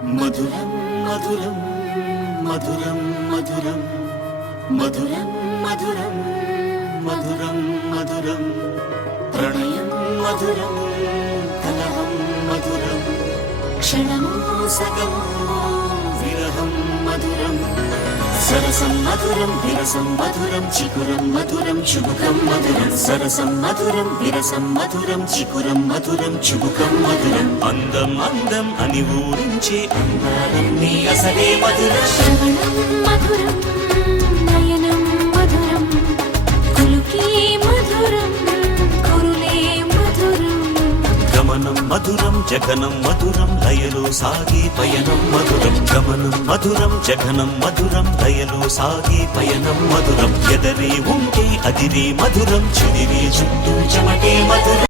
మధురం మధురం మధురం మధురం మధురం మధురం మధురం మధురం ప్రణయం మధురం కలహం మధురం క్షణమో సగమో విరహం మధురం సరసం మధురం విరసం మధురం చికురం మధురం చుబుకం మధురం సరసం మధురం విరసం మధురం చికురం మధురం చుబుకం మధురం అందం అందం అని ఊరించే అందాలన్నీ అసలే మధురం శ్రవణం మధురం నయనం మధురం కులుకే మధురం కురులే మధురం గమనం మధురం జగనం మధురం లయలో సాగే పయనం మధురం గమనం మధురం జగనం మధురం లయలో సాగే పయనం మధురం ఎదరే ఉంటే అదిరే మధురం చెదిరే చుట్టూ